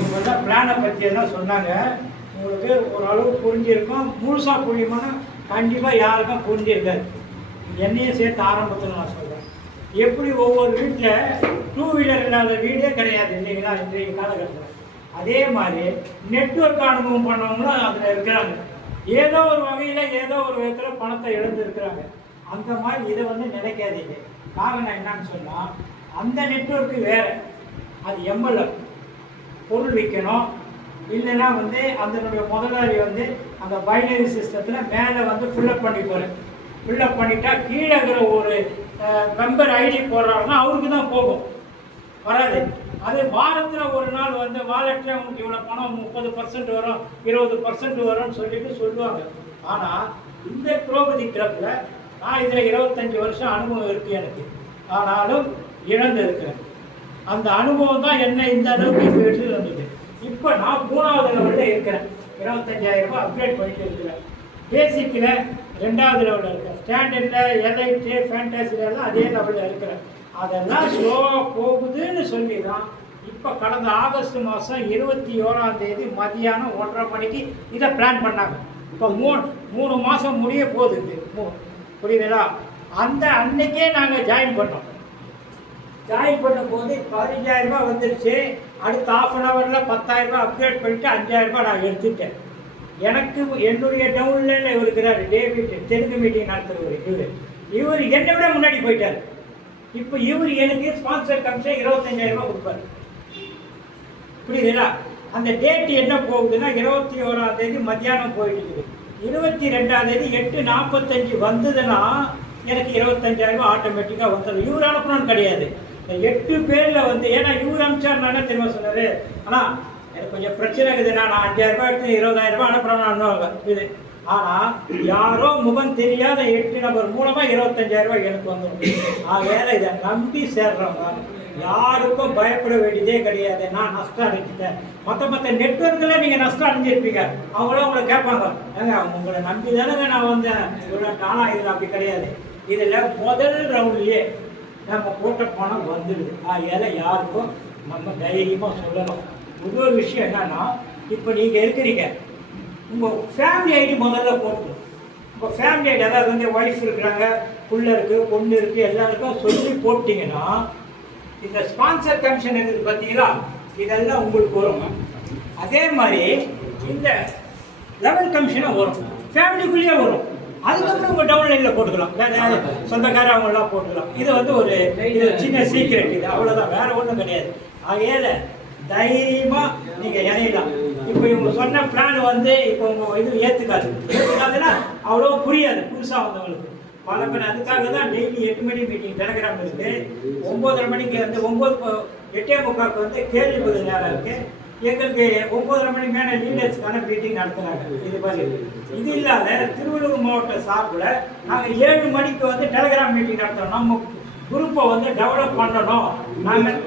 இவங்க பிளானை பற்றி எல்லாம் சொன்னாங்க. உங்களுக்கு ஓரளவு புரிஞ்சிருக்கும். முழுசாக புரியுமானா கண்டிப்பாக யாருக்கும் புரிஞ்சிருக்காது. என்னையும் சேர்த்து ஆரம்பத்தில் நான் சொல்கிறேன். எப்படி ஒவ்வொரு வீட்டில் 2 வீலர் இல்லாத வீடே கிடையாது இல்லைங்களா இன்றைய காலகட்டத்தில். அதே மாதிரி நெட்வொர்க் அனுபவம் பண்ணவங்களும் அதில் இருக்கிறாங்க. ஏதோ ஒரு வகையில் ஏதோ ஒரு விதத்தில் பணத்தை இழந்துருக்கிறாங்க. அந்த மாதிரி இதை நினைக்காதீங்க. காரணம் என்னன்னு சொன்னால் அந்த நெட்வொர்க்கு வேறு, அது எம்எல்எஃப் பொருள் விற்கணும். இல்லைன்னா அதனுடைய முதலாளி அந்த பைனரி சிஸ்டத்தில் மேலே ஃபில்லப் பண்ணி போகிறேன். ஃபில்லப் பண்ணிட்டா கீழே இருக்கிற ஒரு மெம்பர் ஐடி போடுறாருன்னா அவருக்கு தான் போகும், வராது. அது வாரத்தில் ஒரு நாள் வாலெட்டில் உங்களுக்கு இவ்வளோ பணம் 30% வரும் 20% வரும்னு சொல்லுவாங்க. ஆனால் இந்த திரௌபதி கிளப்பில் நான் இதில் 25 வருஷம் அனுபவம் இருக்குது எனக்கு. ஆனாலும் இழந்து இருக்கிறேன். அந்த அனுபவம் தான் என்ன இந்த அளவுக்கு இப்போ எடுத்து வந்தது. இப்போ நான் 3வது லெவலில் இருக்கிறேன். 25,000 ரூபாய் அப்கிரேட் பண்ணிட்டு இருக்கிறேன். பேசிக்கில் 2வது லெவலில் இருக்கிறேன். ஸ்டாண்டர்டில் எலைட்டு ஃபேண்டசிலெல்லாம் அதே லெவலில் இருக்கிறேன். அதெல்லாம் ஸ்லோவாக போகுதுன்னு சொல்லி தான் இப்போ கடந்த ஆகஸ்ட் மாதம் 21ஆம் தேதி மதியானம் 1:30 மணிக்கு இதை பிளான் பண்ணாங்க. இப்போ 3 மாதம் முடிய போகுது. புரியுதுங்களா? அந்த அன்னைக்கே நாங்கள் ஜாயின் பண்ணோம். ஜாயின் பண்ணும்போது 15,000 ரூபாய் வந்துடுச்சு. அடுத்த ½ அன் ஹவரில் 10,000 ரூபாய் அப்கிரேட் பண்ணிவிட்டு 5,000 ரூபாய் நான் எடுத்துட்டேன். எனக்கு என்னுடைய டவுன்லைனில் இருக்கிறார் டேவிட், தெலுங்கு மீட்டிங் நடத்துகிறவர். இவர் என்னை விட முன்னாடி போயிட்டார். இப்போ இவர் எனக்கு ஸ்பான்சர் கமிஷன் 25,000 ரூபாய் கொடுப்பார். புரியுதுங்களா? அந்த டேட் என்ன போகுதுன்னா 21ஆம் தேதி மத்தியானம் போயிட்டு இருக்குது. 22ஆம் தேதி 8:45 வந்ததுன்னா எனக்கு 25,000 ரூபாய் ஆட்டோமேட்டிக்காக வந்துடும். இவர் அனுப்பணும்னு கிடையாது. 8 பேரில் ஏன்னா இவர் அனுப்பிச்சார். நான் என்ன தெரியுமா சொன்னார், ஆனால் எனக்கு கொஞ்சம் பிரச்சனை இருக்குதுண்ணா, நான் 5,000 ரூபாய் எடுத்து 20,000 ரூபாய் அனுப்புகிறேன்னு அனுப்புவாங்க இது. ஆனால் யாரோ முகம் தெரியாத 8 நபர் மூலமாக 25,000 ரூபாய் எனக்கு வந்துடும். வேலை இதை நம்பி சேர்றவங்க யாருக்கும் பயப்பட வேண்டியதே கிடையாது. நான் நஷ்டம் அடைஞ்சிட்டேன். மற்ற நெட்வொர்க்கில் நீங்கள் நஷ்டம் அடைஞ்சிருப்பீங்க. அவங்களும் உங்களை கேட்பாங்க, ஏங்க உங்களை நம்பி தானேங்க நான் வந்தேன். ஆனால் இதில் அப்படி கிடையாது. இதில் முதல் ரவுண்ட்லேயே நம்ம போட்ட பணம் வந்துடுது. யாருக்கும் நம்ம தைரியமாக சொல்லலாம். ஒரு விஷயம் என்னன்னா, இப்போ நீங்கள் இருக்கிறீங்க, உங்கள் ஃபேமிலி ஐடி முதல்ல போட்டு, உங்கள் ஃபேமிலி ஐடி அதாவது ஒய்ஃப் இருக்கிறாங்க, புள்ள இருக்குது, பொண்ணு இருக்குது, எல்லாருக்கும் சொல்லி போட்டிங்கன்னா இந்த ஸ்பான்சர் கமிஷன் இருக்குது பார்த்தீங்களா, இதெல்லாம் உங்களுக்கு வரும். அதே மாதிரி இந்த லெவல் கமிஷனும் வரும், ஃபேமிலிக்குள்ளேயே வரும். அதுக்கப்புறம் உங்கள் டவுன்லைனில் போட்டுக்கலாம், வேறு சொந்தக்கார அவங்களாம் போட்டுக்கலாம். இது ஒரு சின்ன சீக்ரெட். இது அவ்வளோதான், வேறு ஒன்றும் கிடையாது. ஆகையால் தைரியமாக நீங்கள் இணையலாம். இப்போ இவங்க சொன்ன பிளான் இப்போ உங்கள் இது ஏற்றுக்காதுன்னா அவ்வளோ புரியாது புதுசாக வந்தவங்களுக்கு. பல பேர் அதுக்காக தான் டெய்லி 8 மணி மீட்டிங் டெலகிராம் இருக்குது. 9:30 மணிக்கு 8:45 கேள்வி பதில் நேரம் இருக்குது. எங்களுக்கு 9:30 மணி மேலே லீடர்ஸ்க்கான மீட்டிங் நடத்துகிறாங்க. இது மாதிரி இது இல்லாத திருவள்ளூர் மாவட்ட சார்பில் நாங்கள் 7 மணிக்கு டெலகிராம் மீட்டிங் நடத்துகிறோம். நம்ம குரூப்பை டெவலப் பண்ணணும். நாங்கள்